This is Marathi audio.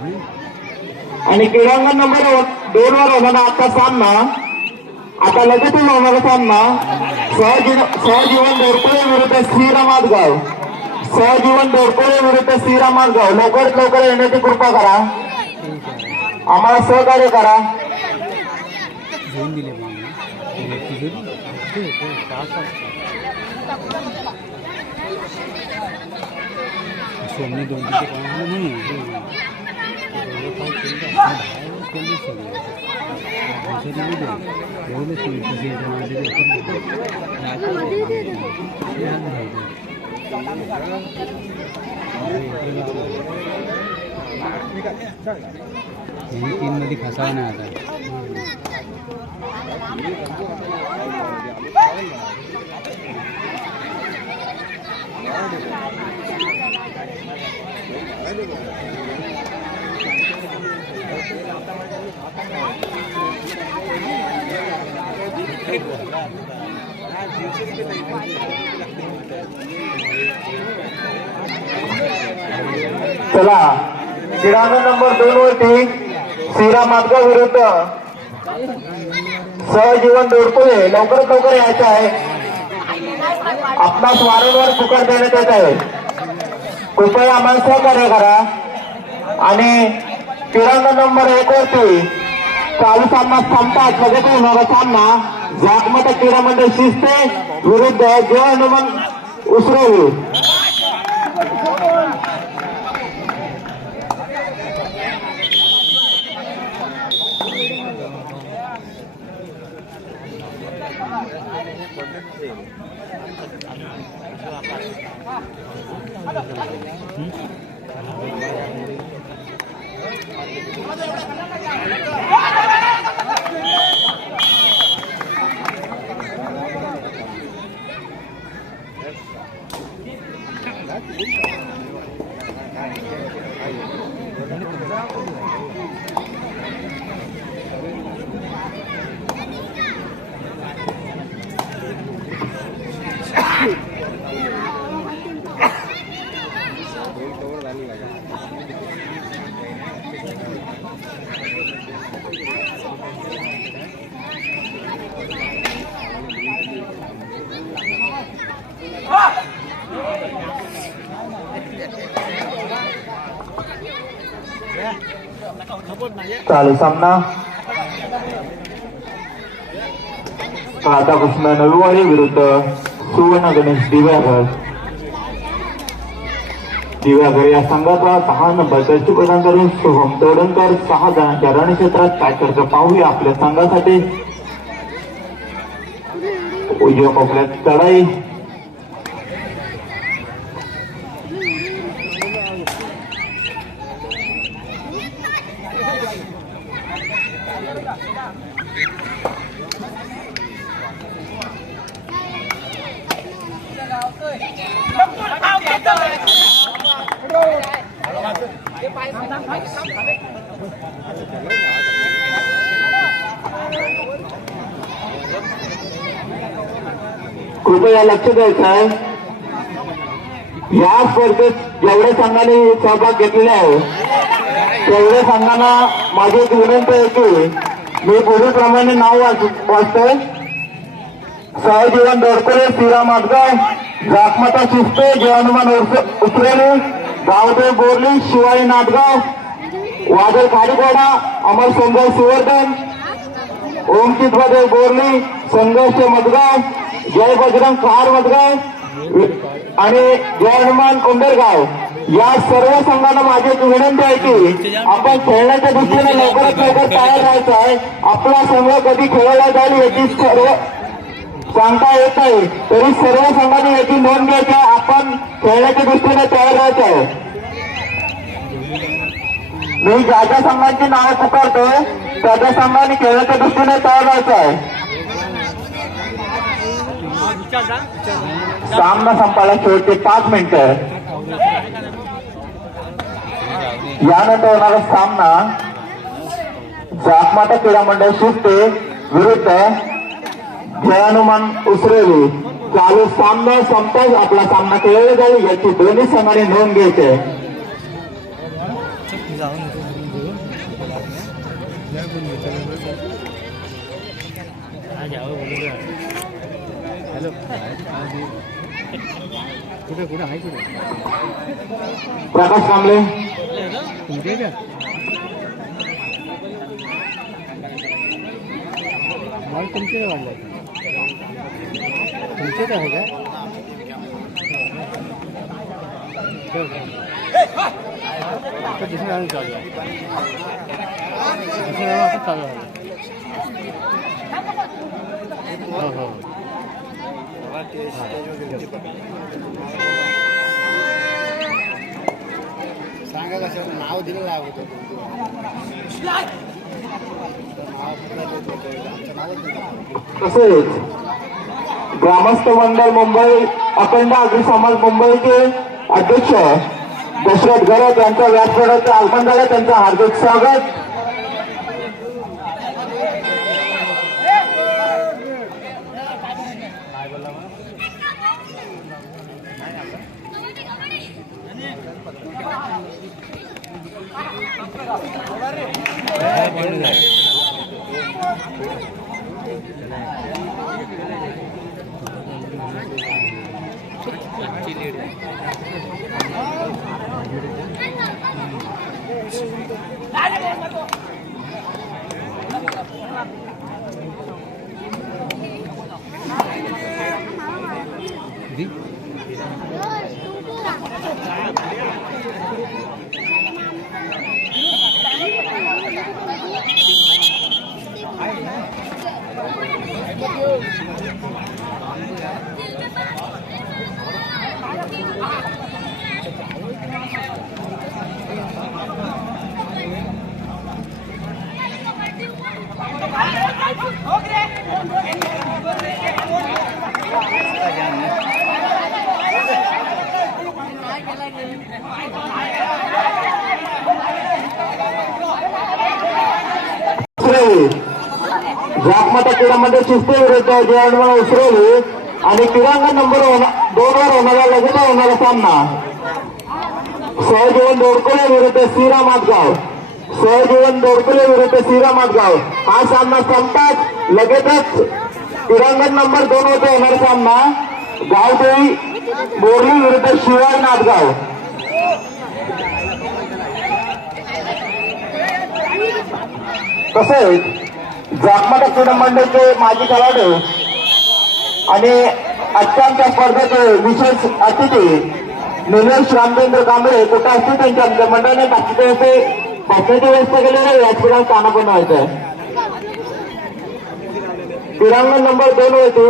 आणि क्रीडांगण नंबर 2 वर होणारा आता सामना, आता लगेच होणारा सामना सहजीवन डोरकोळे विरुद्ध श्रीराम माधगाव. सहजीवन डोरकोळे विरुद्ध श्रीराम माधगाव. लवकरात लवकर येण्याची कृपा करा, आम्हाला सहकार्य करा. तीन मध्ये फसावा नाही आता. चला, क्रीडांगण नंबर 2 वरती श्रीराम माधगाव विरुद्ध सहजीवन डोरकोळे. लवकरात लवकर यायचं आहे, आपणास वारंवार पुकार देण्यात येत आहे. कृपया आम्हाला सहकार्य करा. आणि क्रीडांगण नंबर 1 वरती चालू सामना संपतात लगेच होणारा सामना जागमत क्रीडा मंडळ शिस्ते विरुद्ध जय हनुमान उसरोली. चालू सामना राधाकृष्ण नवीवाडी विरुद्ध सुवर्ण गणेश दिव्यागर. दिव्यागर या संघाचा 6 नंबर दर्शी प्रदान करून शुभम तोडणकर 6 जणांच्या रणक्षेत्रात काय करतं पाहूया आपल्या संघासाठी. उजव्या कोपऱ्यात चढाई, कृपया लक्ष द्यायचं आहे. या स्पर्धेत जेवढ्या संघाने सहभाग घेतलेला आहे तेवढ्या संघांना माझी एक विनंती आहे की मी पूर्वीप्रमाणे नाव वाचतोय. सहजीवन डोरकोळे श्रीराम माधगाव, जाकमाता शिस्ते जय हनुमान उसरेली, गावदेव बोरली शिवाई नाथगाव, वादळ खाडीपाडा अमर संजय सुवर्धन, ओमचित बदेव बोरली संघर्ष मधगाव, जय बजरंग कार मधगाव आणि जय हनुमान कोंडरगाव. या सर्व संघांना माझी एक विनंती आहे की आपण खेळण्याच्या दृष्टीने लवकरात लवकर तयार राहायचं आहे. आपला संघ कधी खेळला जाईल याची सर्व सांगता येत नाही, तरी सर्व संघांनी याची नोंद घ्यायची आहे. आपण खेळण्याच्या दृष्टीने तयार राहायचं आहे. मी ज्या ज्या संघांची नावे पुकारतोय त्या त्या संघांनी खेळण्याच्या दृष्टीने तयार राहायचं आहे. सामना संपायला शेवटचे 5 मिनिटं. यानंतर होणारा सामना जाकमाता क्रीडा मंडळ शिस्ते विरुद्ध जय हनुमान उसरेली. चालू सामना संपताच आपला सामना खेळला जाईल याची दोन्ही संघाने नोंद घ्यायची आहे. हॅलो कुठे कुठे आहे कुठे प्रकाश कांबळे तुमच्या इथे मला तुमचे वाढलं तुमचेच आहे का दुसरं चालू आहे दुसरं चालू आहे हो हो सांगा कसं नाव दिलं लागतं तसेच ग्रामस्थ मंडळ मुंबई अखंड अग्निशमन मुंबईचे अध्यक्ष दशरथ गरज यांच्या व्यासपीठाचं आगमन झालं. त्यांचं हार्दिक स्वागत. जागमाता क्रीडामध्ये शिस्ते विरुद्ध जयंतमाला उसरवली आणि क्रीडांगण नंबर 2 वर होणारा लगेच होणारा सामना सहजीवन दोडकोले विरुद्ध श्रीराम आटगाव. सहजीवन दोडकोले विरुद्ध श्रीराम आटगाव हा सामना संपताच लगेचच क्रीडांगण नंबर 2 वर होणारा सामना गावदेवी बोरली विरुद्ध शिवाय नाटगाव. तसेच जागमाता क्रीडा मंडळाचे माजी खेळाडू आणि आजच्या स्पर्धेचे विशेष अतिथी निलेश रामचंद्र कांबळे कुठे असतील त्यांच्या मंडळाने बसण्याची व्यवस्था केलेली आहे. याच पिढ्या स्थान पण व्हायचं आहे. क्रीडांगण नंबर 2 होती